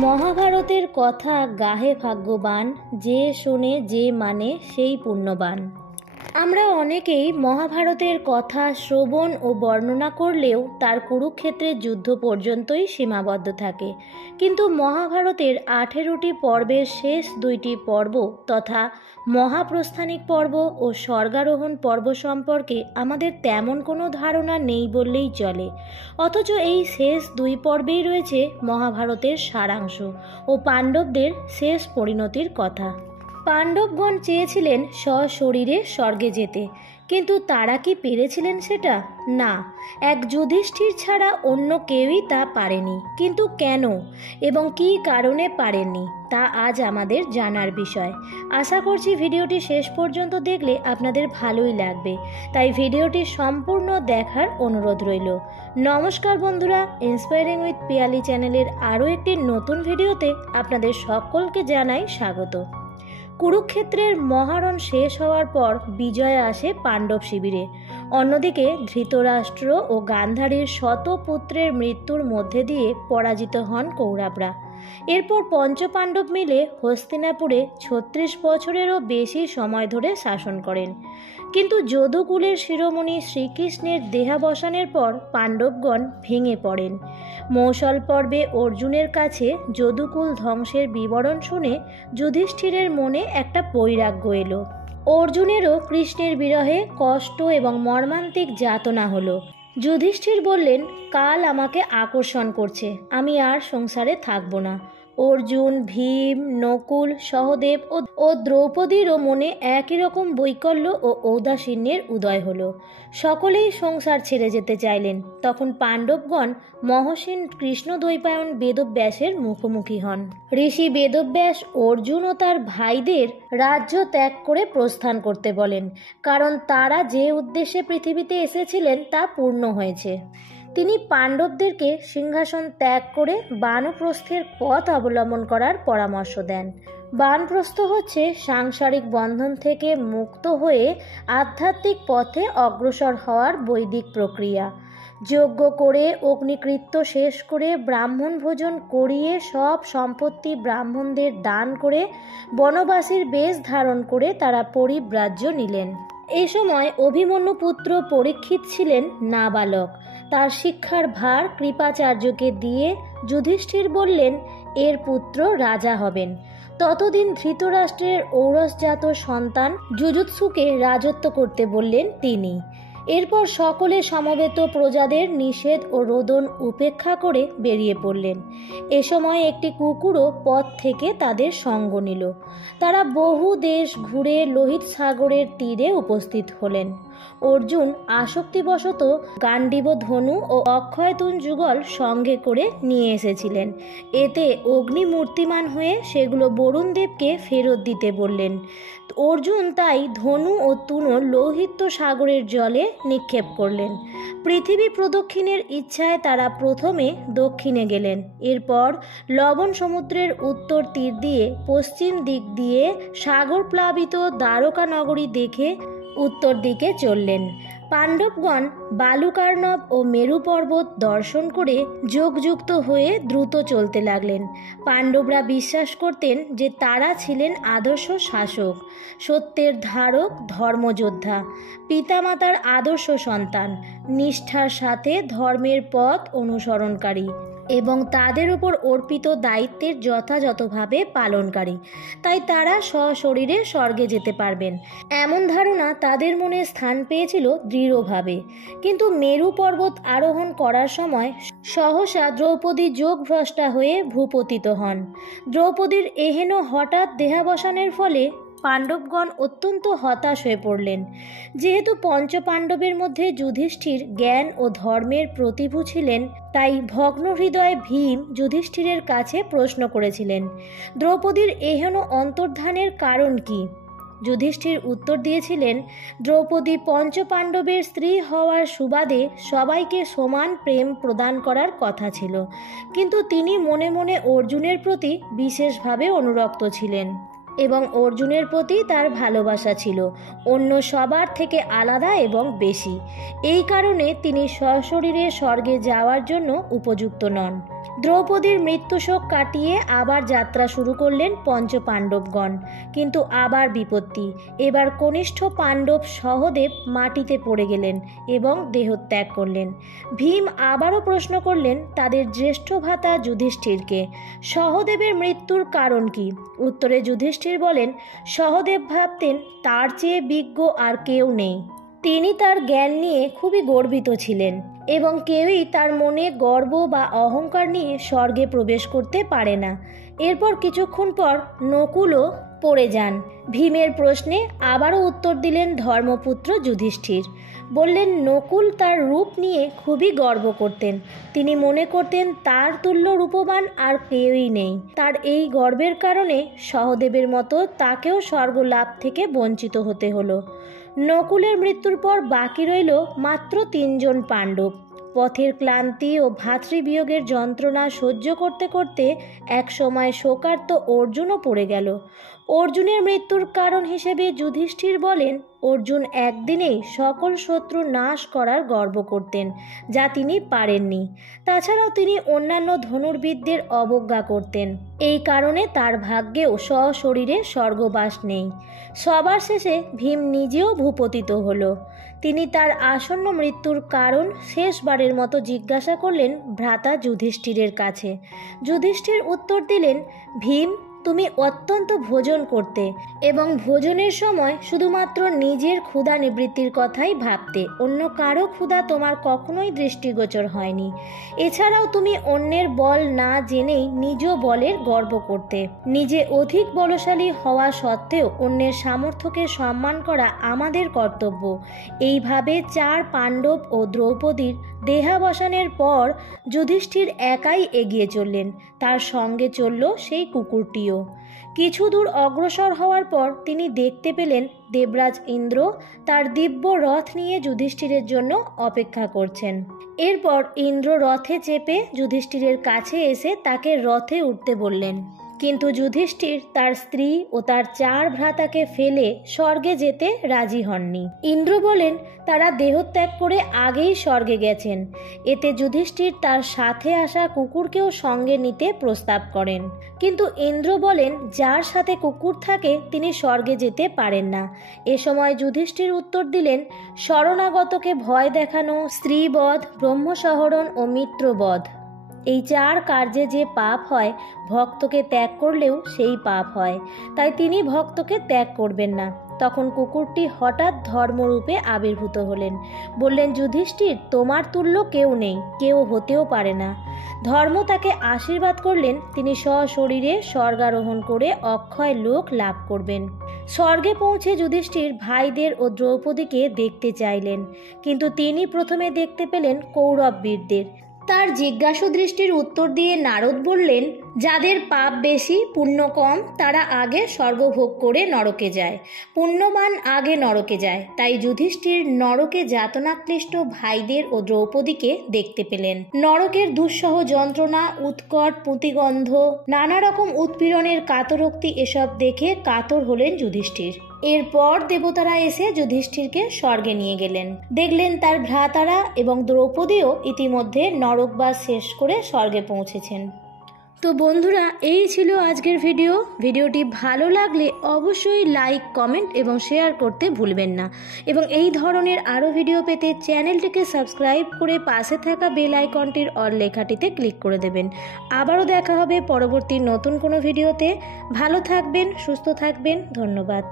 মহাভারতের কথা গাহে ভাগ্যবান, যে শোনে যে মানে সেই পুণ্যবান। আমরা অনেকেই মহাভারতের কথা শ্রবণ ও বর্ণনা করলেও তার কুরুক্ষেত্রের যুদ্ধ পর্যন্তই সীমাবদ্ধ থাকে। কিন্তু মহাভারতের 18টি পর্বের শেষ 2টি পর্ব তথা মহাপ্রস্থানিক পর্ব ও স্বর্গারোহণ পর্ব সম্পর্কে আমাদের তেমন কোনো ধারণা নেই বললেই চলে। অথচ এই শেষ 2 পর্বেই রয়েছে মহাভারতের সারাংশ ও পাণ্ডবদের শেষ পরিণতির কথা। পাণ্ডবগণ চেয়েছিলেন সশরীরে স্বর্গে যেতে, কিন্তু তারা কি পেরেছিলেন সেটা? না, এক যুধিষ্ঠির ছাড়া অন্য কেউই তা পারেনি। কিন্তু কেন এবং কী কারণে পারেননি তা আজ আমাদের জানার বিষয়। আশা করছি ভিডিওটি শেষ পর্যন্ত দেখলে আপনাদের ভালোই লাগবে, তাই ভিডিওটি সম্পূর্ণ দেখার অনুরোধ রইল। নমস্কার বন্ধুরা, ইন্সপায়ারিং উইথ পিয়ালি চ্যানেলের আরও একটি নতুন ভিডিওতে আপনাদের সকলকে জানাই স্বাগত। কুরুক্ষেত্রের মহারণ শেষ হওয়ার পর বিজয় আসে পাণ্ডব শিবিরে। অন্যদিকে ধৃতরাষ্ট্র ও গান্ধারীর শত পুত্রের মৃত্যুর মধ্যে দিয়ে পরাজিত হন কৌরবরা। এরপর পঞ্চপাণ্ডব মিলে হস্তিনাপুরে 36 বছরেরও বেশি সময় ধরে শাসন করেন। কিন্তু যদুকুলের শিরোমণি শ্রীকৃষ্ণের দেহাবসানের পর পাণ্ডবগণ ভেঙে পড়েন। মৌসল পর্বে অর্জুনের কাছে যদুকুল ধ্বংসের বিবরণ শুনে যুধিষ্ঠিরের মনে একটা বৈরাগ্য এলো। অর্জুনেরও কৃষ্ণের বিরহে কষ্ট এবং মর্মান্তিক যাতনা হলো। যুধিষ্ঠির বললেন, কাল আমাকে আকর্ষণ করছে, আমি আর সংসারে থাকবো না। অর্জুন, ভীম, নকুল, সহদেব ও দ্রৌপদীরও মনে একই রকম বৈকল্য ও ঔদাসীন্যের উদয় হলো। সকলেই সংসার ছেড়ে যেতে চাইলেন। তখন পাণ্ডবগণ মহসীন কৃষ্ণদ্বৈপায়ন বেদব্যাসের মুখোমুখি হন। ঋষি বেদব্যাস অর্জুন ও তার ভাইদের রাজ্য ত্যাগ করে প্রস্থান করতে বলেন, কারণ তারা যে উদ্দেশ্যে পৃথিবীতে এসেছিলেন তা পূর্ণ হয়েছে। তিনি পাণ্ডবদেরকে সিংহাসন ত্যাগ করে বানপ্রস্থের পথ অবলম্বন করার পরামর্শ দেন। বানপ্রস্থ হচ্ছে সাংসারিক বন্ধন থেকে মুক্ত হয়ে আধ্যাত্মিক পথে অগ্রসর হওয়ার বৈদিক প্রক্রিয়া। যজ্ঞ করে, অগ্নিকৃত্য শেষ করে, ব্রাহ্মণ ভোজন করিয়ে সব সম্পত্তি ব্রাহ্মণদের দান করে বনবাসীর বেশ ধারণ করে তারা পরিব্রাজ্য নিলেন। এই সময় অভিমন্যু পুত্র পরীক্ষিত ছিলেন নাবালক। তার শিক্ষার ভার কৃপাচার্যকে দিয়ে যুধিষ্ঠির বললেন, এর পুত্র রাজা হবেন। ততদিন ধৃতরাষ্ট্রের ঔরসজাত সন্তান যুযুৎসুকে রাজত্ব করতে বললেন তিনি। এরপর সকলে সমবেত প্রজাদের নিষেধ ও রোদন উপেক্ষা করে বেরিয়ে পড়লেন। এ সময় একটি কুকুরও পথ থেকে তাদের সঙ্গ নিল। তারা বহু দেশ ঘুরে লোহিত সাগরের তীরে উপস্থিত হলেন। অর্জুন আসক্তিবশত গান্ডীব ধনু ও অক্ষয়তুন যুগল সঙ্গে করে নিয়ে এসেছিলেন। এতে অগ্নিমূর্তিমান হয়ে সেগুলো বরুণদেবকে ফেরত দিতে বললেন। অর্জুন তাই ধনু ও তুনো লৌহিত্য সাগরের জলে নিক্ষেপ করলেন। পৃথিবী প্রদক্ষিণের ইচ্ছায় তারা প্রথমে দক্ষিণে গেলেন। এরপর লবণ সমুদ্রের উত্তর তীর দিয়ে পশ্চিম দিক দিয়ে সাগর প্লাবিত দ্বারকা নগরী দেখে উত্তর দিকে চললেন। পাণ্ডবগণ বালুকার্ণব ও মেরু পর্বত দর্শন করে যোগযুক্ত হয়ে দ্রুত চলতে লাগলেন। পাণ্ডবরা বিশ্বাস করতেন যে তারা ছিলেন আদর্শ শাসক, সত্যের ধারক, ধর্মযোদ্ধা, পিতামাতার আদর্শ সন্তান, নিষ্ঠার সাথে ধর্মের পথ অনুসরণকারী এবং তাদের উপর অর্পিত দায়িত্বের যথাযথভাবে পালনকারী। তাই তারা সশরীরে স্বর্গে যেতে পারবেন, এমন ধারণা তাদের মনে স্থান পেয়েছিল দৃঢ়ভাবে। কিন্তু মেরু পর্বত আরোহণ করার সময় সহসা দ্রৌপদী যোগভ্রষ্টা হয়ে ভূপতিত হন। দ্রৌপদীর এহেন হঠাৎ দেহাবসানের ফলে পাণ্ডবগণ অত্যন্ত হতাশ হয়ে পড়লেন। যেহেতু পঞ্চপাণ্ডবের মধ্যে যুধিষ্ঠির জ্ঞান ও ধর্মের প্রতিভু ছিলেন, তাই ভগ্ন হৃদয় ভীম যুধিষ্ঠিরের কাছে প্রশ্ন করেছিলেন, দ্রৌপদীর এহেন অন্তর্ধানের কারণ কি? যুধিষ্ঠির উত্তর দিয়েছিলেন, দ্রৌপদী পঞ্চপাণ্ডবের স্ত্রী হওয়ার সুবাদে সবাইকে সমান প্রেম প্রদান করার কথা ছিল, কিন্তু তিনি মনে মনে অর্জুনের প্রতি বিশেষভাবে অনুরক্ত ছিলেন এবং অর্জুনের প্রতি তার ভালোবাসা ছিল অন্য সবার থেকে আলাদা এবং বেশি। এই কারণে তিনি সশরীরে স্বর্গে যাওয়ার জন্য উপযুক্ত নন। দ্রৌপদীর মৃত্যুশোক কাটিয়ে আবার যাত্রা শুরু করলেন পঞ্চপাণ্ডবগণ। কিন্তু আবার বিপত্তি। এবার কনিষ্ঠ পাণ্ডব সহদেব মাটিতে পড়ে গেলেন এবং দেহত্যাগ করলেন। ভীম আবারও প্রশ্ন করলেন তাদের জ্যেষ্ঠ ভ্রাতা যুধিষ্ঠিরকে, সহদেবের মৃত্যুর কারণ কি? উত্তরে যুধিষ্ঠির বলেন, সহদেব ভাবতেন তার চেয়ে বিজ্ঞ আর কেউ নেই। তিনি তার জ্ঞান নিয়ে খুবই গর্বিত ছিলেন এবং কেউই তার মনে গর্ব বা অহংকার নিয়ে স্বর্গে প্রবেশ করতে পারে না। এরপর কিছুক্ষণ পর নকুলও পড়ে যান। ভীমের প্রশ্নে আবারও উত্তর দিলেন ধর্মপুত্র যুধিষ্ঠির। বললেন নকুল তার রূপ নিয়ে খুবই গর্ব করতেন। তিনি মনে করতেন তার তুল্য রূপবান আর কেউই নেই। তার এই গর্বের কারণে সহদেবের মতো তাকেও স্বর্গ লাভ থেকে বঞ্চিত হতে হলো। নকুলের মৃত্যুর পর বাকি রইল মাত্র 3 জন পাণ্ডব। পথের ক্লান্তি ও ভাতৃবিয়োগের যন্ত্রণা সহ্য করতে করতে একসময় শোকার্ত অর্জুনও পড়ে গেল। অর্জুনের মৃত্যুর কারণ হিসেবে যুধিষ্ঠির বলেন, অর্জুন একদিনেই সকল শত্রু নাশ করার গর্ব করতেন, যা তিনি পারেননি। তাছাড়াও তিনি অন্যান্য ধনুর্বিদদের অবজ্ঞা করতেন। এই কারণে তার ভাগ্যেও সশরীরে স্বর্গবাস নেই। সবার শেষে ভীম নিজেও ভূপতিত হল। তিনি তার আসন্ন মৃত্যুর কারণ শেষবারের মতো জিজ্ঞাসা করলেন ভ্রাতা যুধিষ্ঠিরের কাছে। যুধিষ্ঠির উত্তর দিলেন, ভীম, তুমি অত্যন্ত ভোজন করতে এবং ভোজনের সময় শুধুমাত্র নিজের ক্ষুধা নিবৃত্তির কথাই ভাবতে, অন্য কারো ক্ষুধা তোমার কখনোই দৃষ্টিগোচর হয়নি। এছাড়াও তুমি অন্যের বল না জেনেই নিজ বলের গর্ব করতে। নিজে অধিক বলশালী হওয়া সত্ত্বেও অন্যের সামর্থ্যকে সম্মান করা আমাদের কর্তব্য। এইভাবে 4 পাণ্ডব ও দ্রৌপদীর দেহাবসানের পর যুধিষ্ঠির একাই এগিয়ে চললেন। তার সঙ্গে চলল সেই কুকুরটিও। কিছু দূর অগ্রসর হওয়ার পর তিনি দেখতে পেলেন দেবরাজ ইন্দ্র তার দিব্য রথ নিয়ে যুধিষ্ঠিরের জন্য অপেক্ষা করছেন। এরপর ইন্দ্র রথে চেপে যুধিষ্ঠিরের কাছে এসে তাকে রথে উঠতে বললেন। কিন্তু যুধিষ্ঠির তার স্ত্রী ও তার 4 ভ্রাতাকে ফেলে স্বর্গে যেতে রাজি হননি। ইন্দ্র বলেন তারা দেহত্যাগ করে আগেই স্বর্গে গেছেন। এতে যুধিষ্ঠির তার সাথে আসা কুকুরকেও সঙ্গে নিতে প্রস্তাব করেন। কিন্তু ইন্দ্র বলেন যার সাথে কুকুর থাকে তিনি স্বর্গে যেতে পারেন না। এ সময় যুধিষ্ঠির উত্তর দিলেন, শরণাগতকে ভয় দেখানো, স্ত্রীবধ, ব্রহ্মসহরণ ও মিত্রবধ, এই 4 কার্যে যে পাপ হয় ভক্তকে ত্যাগ করলেও সেই পাপ হয়, তাই তিনি ভক্তকে ত্যাগ করবেন না। তখন কুকুরটি হঠাৎ ধর্মরূপে আবির্ভূত হলেন। বললেন, যুধিষ্ঠির, তোমার তুল্য কেউ নেই, কেউ হতেও পারে না। ধর্ম তাকে আশীর্বাদ করলেন তিনি সশরীরে স্বর্গারোহণ করে অক্ষয় লোক লাভ করবেন। স্বর্গে পৌঁছে যুধিষ্ঠির ভাইদের ও দ্রৌপদীকে দেখতে চাইলেন, কিন্তু তিনি প্রথমে দেখতে পেলেন কৌরব বীরদের। তার জিজ্ঞাসু দৃষ্টির উত্তর দিয়ে নারদ বললেন, যাদের পাপ বেশি পুণ্য কম তারা আগে স্বর্গভোগ করে নরকে যায়, পুণ্যবান আগে নরকে যায়। তাই যুধিষ্ঠির নরকে যাতনাক্লিষ্ট ভাইদের ও দ্রৌপদীকে দেখতে পেলেন। নরকের দুঃসহ যন্ত্রণা, উৎকট পুঁতিগন্ধ, নানা রকম উৎপীড়নের কাতরোক্তি এসব দেখে কাতর হলেন যুধিষ্ঠির। এরপর দেবতারা এসে যুধিষ্ঠিরকে স্বর্গে নিয়ে গেলেন। দেখলেন তার ভ্রাতারা এবং দ্রৌপদীও ইতিমধ্যে নরকবাস শেষ করে স্বর্গে পৌঁছেছেন। তো বন্ধুরা, এই ছিল আজকের ভিডিওটি ভালো লাগলে অবশ্যই লাইক, কমেন্ট এবং শেয়ার করতে ভুলবেন না। এবং এই ধরনের আরও ভিডিও পেতে চ্যানেলটিকে সাবস্ক্রাইব করে পাশে থাকা বেল আইকনটির অল লেখাটিতে ক্লিক করে দেবেন। আবারও দেখা হবে পরবর্তী নতুন কোনো ভিডিওতে। ভালো থাকবেন, সুস্থ থাকবেন। ধন্যবাদ।